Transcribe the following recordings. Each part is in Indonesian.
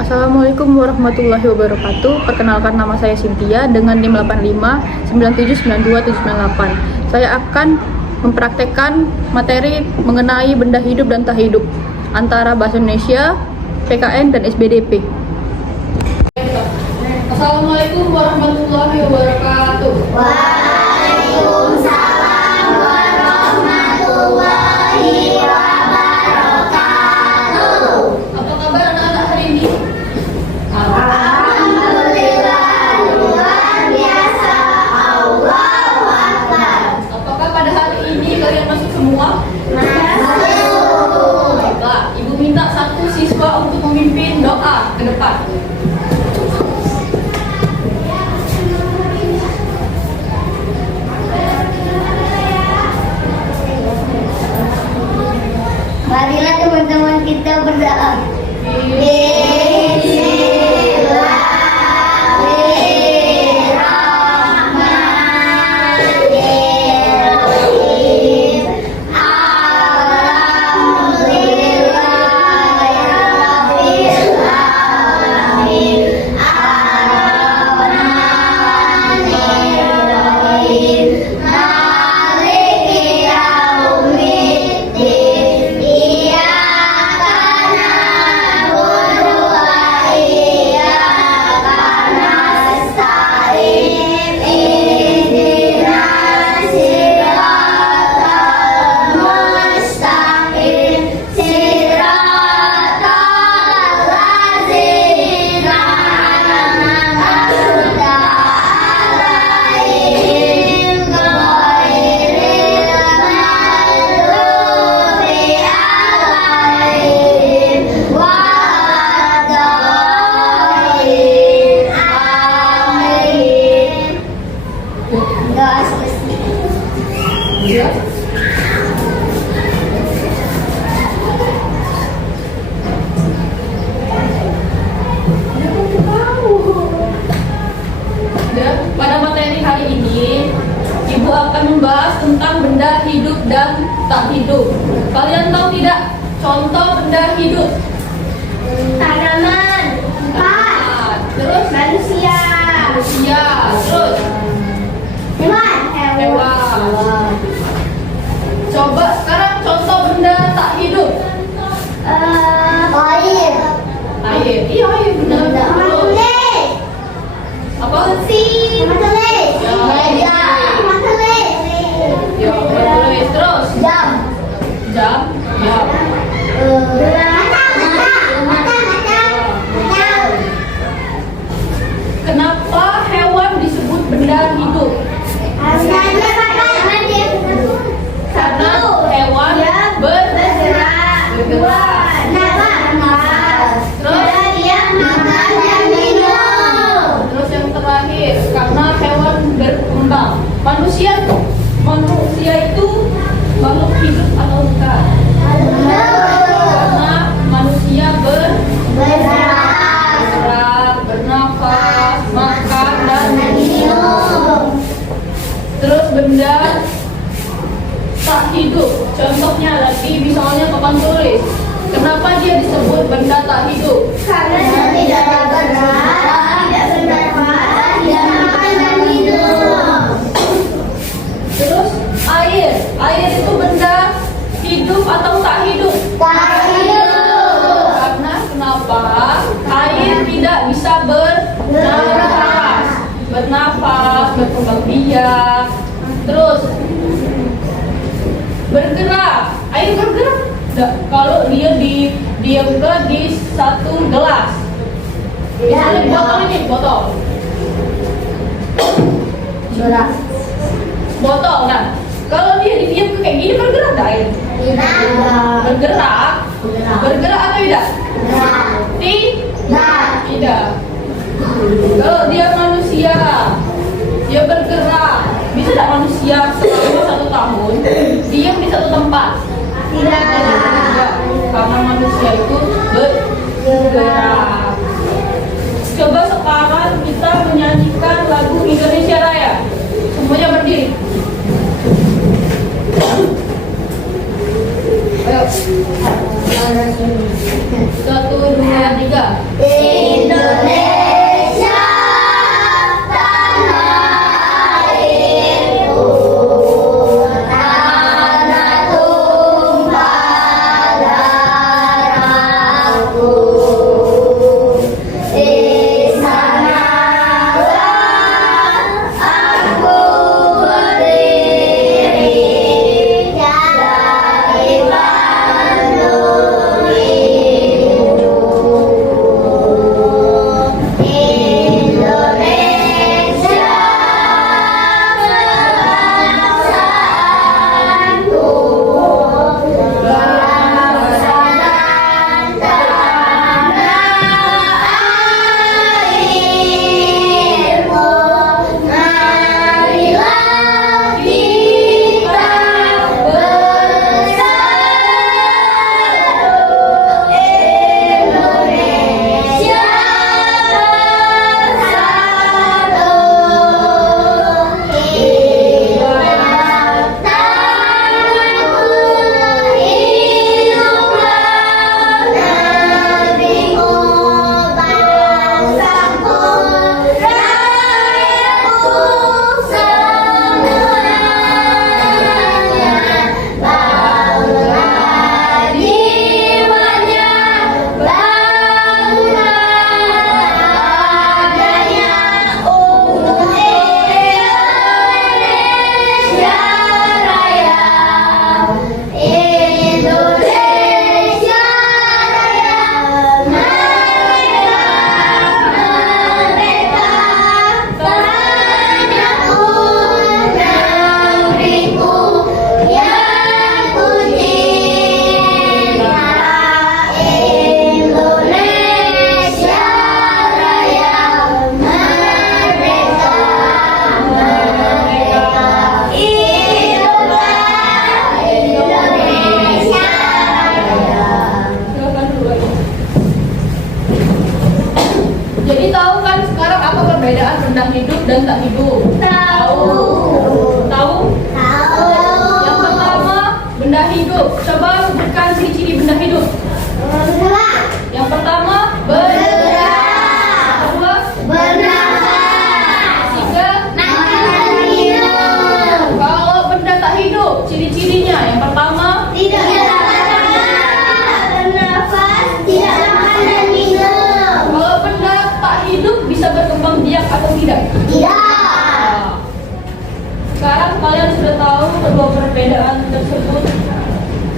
Assalamualaikum warahmatullahi wabarakatuh. Perkenalkan, nama saya Cynthia dengan NIM 85 9792 798. Saya akan mempraktekkan materi mengenai benda hidup dan tak hidup antara Bahasa Indonesia, PKN, dan SBDP. Assalamualaikum warahmatullahi wabarakatuh. Waalaikumsalam warahmatullahi wabarakatuh. Apa kabar anak-anak hari ini? Alhamdulillah, luar biasa. Allahu Akbar. Apakah pada hari ini kalian masuk semua? Masuk. Baiklah, Ibu minta satu siswa untuk memimpin doa ke depan. Marilah teman-teman kita berdoa. Bismillahirrahmanirrahim. Alhamdulillahirabbil alamin. Arrahmanirrahim. Maliki yaumiddin. Iyyaka na'budu wa iyyaka nasta'in. Ihdinas siratal mustaqim. Siratal ladzina an'amta 'alaihim ghairil maghdubi 'alaihim waladdallin. Amin. Doa selesai. Ya. Pada materi hari ini, Ibu akan membahas tentang benda hidup dan tak hidup. Kalian tahu tidak contoh benda hidup? Tanaman. Terus Manusia. manusia, terus Hewan. hewan. Coba sekarang contoh benda tak hidup. Air. Air. Iya, air benar. Terus apa? Kursi. Meja. Ya, tulis. Terus Jam. jam. Ya. Mata. Kenapa hewan disebut benda hidup? Karena hewan bergerak. Terus yang terakhir, karena hewan berkembang. Manusia itu makhluk hidup atau bukan? Karena manusia bergerak, bernafas, makan, dan minum. Terus benda tak hidup, contohnya lagi misalnya papan tulis. Kenapa dia disebut benda tak hidup? Karena tidak bergerak, tidak bernafas, tidak makan dan minum. Terus air itu benda hidup atau tak hidup? Tak hidup. Karena kenapa? Air tidak bisa bernafas, berkembang biak. Terus bergerak. Air bergerak? Tidak. Kalau dia diamkan di satu gelas. Misalnya botol. Botol kan? Kalau dia didiam kayak gini bergerak nggak air? Bergerak. Bergerak atau tidak? Tidak. Kalau dia manusia, dia bergerak. Bisa tidak manusia selama 1 tahun diam di satu tempat? Tidak. Karena manusia itu bergerak. Coba sekarang kita menyanyikan lagu Indonesia Raya. Semuanya berdiri. Ayo. 1, 2, 3. Jadi tahu kan sekarang apa perbedaan benda hidup dan tak hidup? Tahu. Tahu? Tahu. Yang pertama, benda hidup. Coba sebutkan ciri-ciri benda hidup. Yang pertama, Bergerak. kedua, Bernafas. ketiga. Makan dan minum. Kalau benda tak hidup, ciri-cirinya yang pertama, Tidak bernafas, tidak makan dan minum. kalau benda tak hidup bisa berkembang biak atau tidak? Tidak. Sekarang kalian sudah tahu kedua perbedaan tersebut.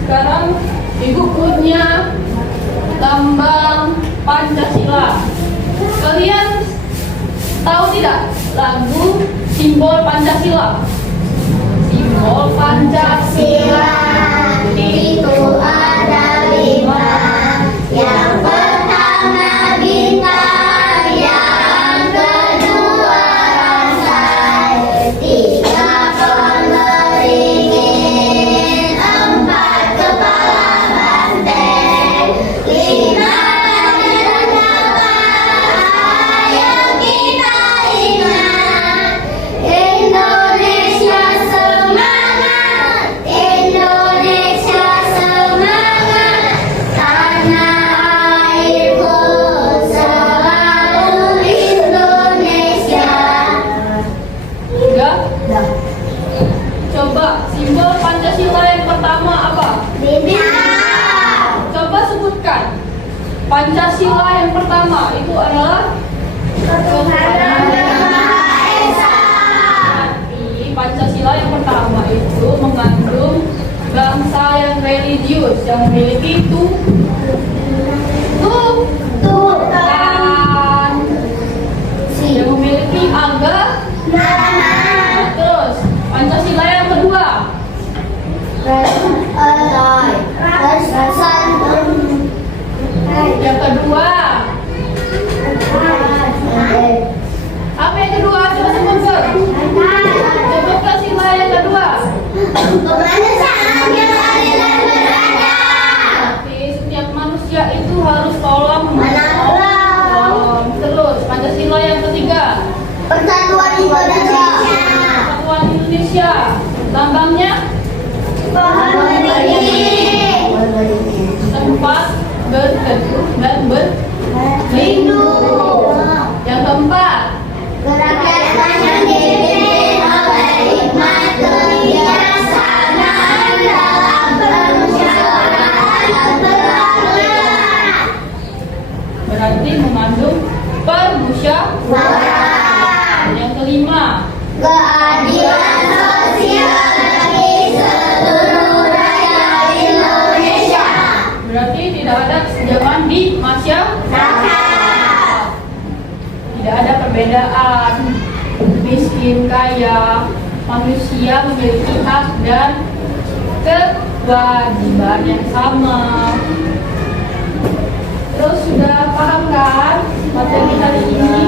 Sekarang ibu punya lambang Pancasila. Kalian tahu tidak lagu simbol Pancasila? Simbol Pancasila Itu ada 5. Yang pertama bintang, yang kedua ransai, 3 pohon beringin, 4 kepala banteng, 5 bendera kapal. Ayo kita ingat, Indonesia semangat, Indonesia semangat, tanah airku selalu Indonesia. Enggak? Coba simbol Pancasila yang pertama apa? Bintang. Coba sebutkan. Pancasila yang pertama itu adalah Ketuhanan yang Maha Esa. Tapi Pancasila yang pertama itu mengandung bangsa yang religius yang memiliki Tuhan. yang memiliki agama. Nama. Terus Pancasila yang kedua yang kedua apa yang kedua? Coba sebutkan. Sebutkan sila yang kedua. Kemanusiaan yang adil dan beradab. Tapi setiap manusia itu harus tolong Menolong. Terus Pancasila yang ketiga Persatuan Indonesia. Persatuan Indonesia. Lambangnya Pohon beringin. tempat berteduh dan Lindung. yang keempat Kerakyatan yang dipimpin oleh hikmat kebijaksanaan dalam permusyawaratan dan perwakilan. berarti mengandung permusyawaratan. Yang kelima Keadilan sosial bagi seluruh rakyat Indonesia. berarti tidak ada kesenjangan di masyarakat. Tidak ada perbedaan miskin kaya. Manusia memiliki hak dan kewajiban yang sama. Terus sudah paham kan materi hari ini?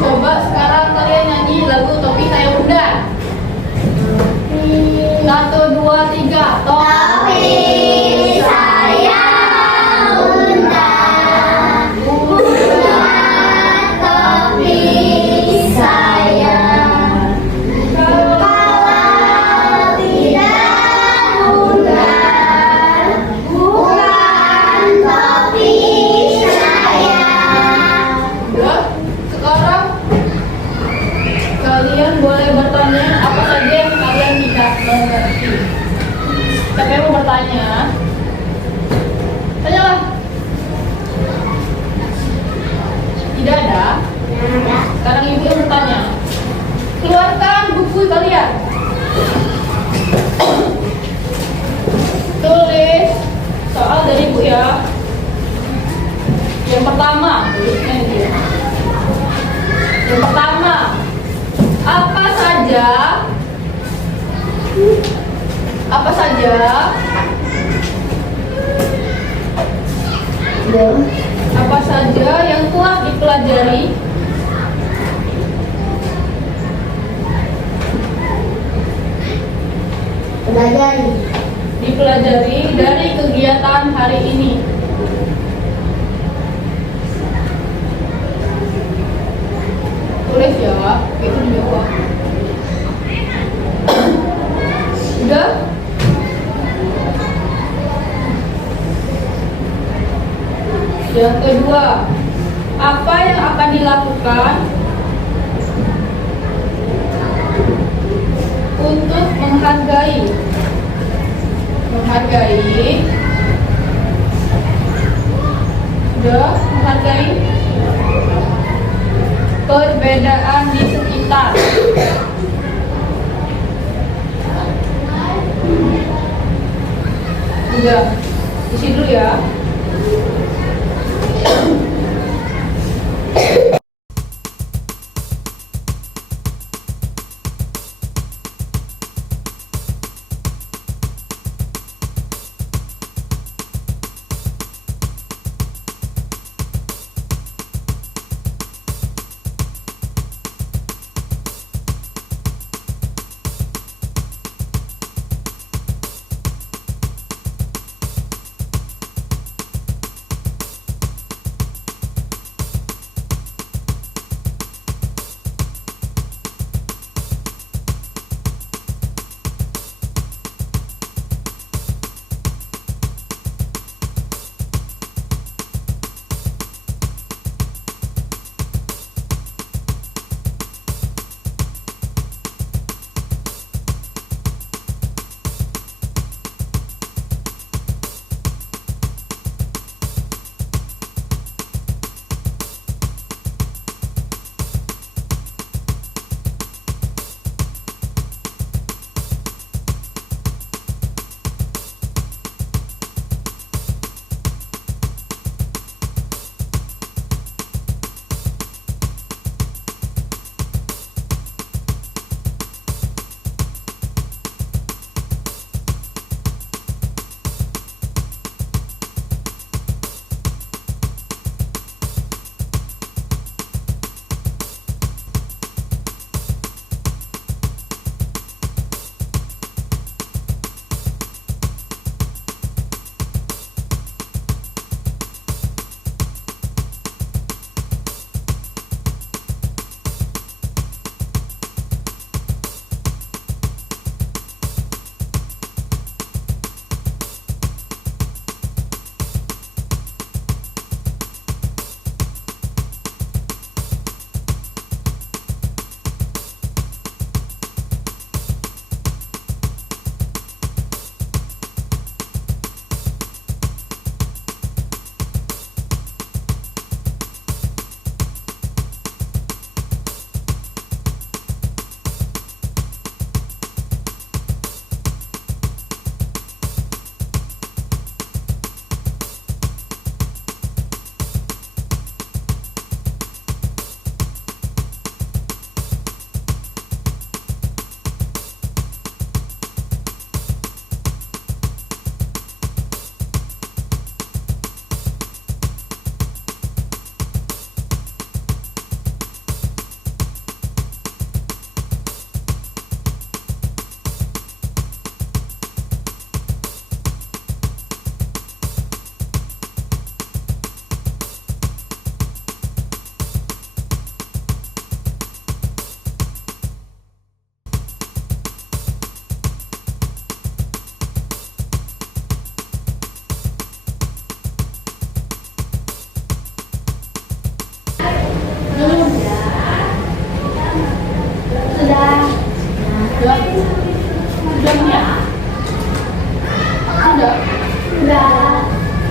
Coba sekarang kalian nyanyi lagu Topi Saya Bunda. 1, 2, 3. Topi saya Bunda, Bunda topi saya. Kalau tidak Bunda, bukan topi saya. Udah, sekarang kalian boleh bertanya apa saja yang kalian tidak mengerti. Siapa yang mau bertanya? Tanyalah. Tidak ada. Sekarang ibu yang bertanya. Keluarkan buku kalian. Tulis soal dari ibu ya. Yang pertama, tulisnya ini ya. Yang pertama, apa saja yang telah dipelajari dipelajari dari kegiatan hari ini? Yang kedua, apa yang akan dilakukan untuk menghargai perbedaan di sekitar. Udah, isi dulu ya.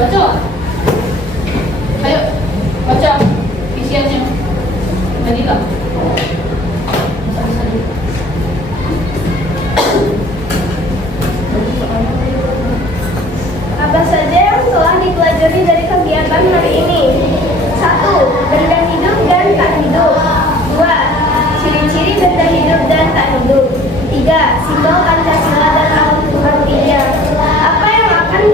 Baca. Ayo, baca isiannya. Nadila. Apa saja yang telah dipelajari dari kegiatan hari ini? 1. Benda hidup dan tak hidup. 2. Ciri-ciri benda hidup dan tak hidup. 3. Simbol Pancasila dan artinya. Apa yang akan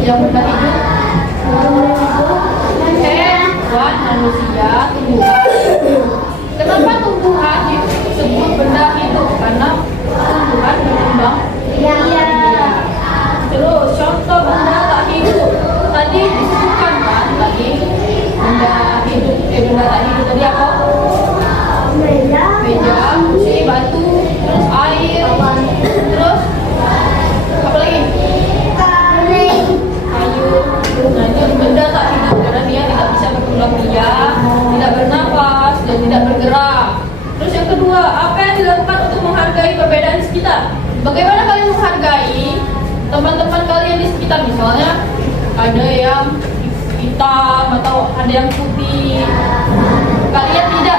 Yang benda hidup hewan, manusia, tumbuhan. Kenapa tumbuhan disebut benda hidup? Karena tumbuhan berkembang. Iya. Terus contoh benda tak hidup. Tadi disebutkan kan tadi benda hidup, benda tak hidup tadi apa? Meja. Meja, kursi, batu, terus air, terus apa lagi? Kayu. Nah itu benda tak hidup karena dia tidak bisa berkembang biak, tidak bernafas dan tidak bergerak. Terus yang kedua, apa yang dilakukan untuk menghargai perbedaan sekitar? Bagaimana kalian menghargai teman-teman kalian di sekitar? Misalnya ada yang hitam atau ada yang putih. Kalian tidak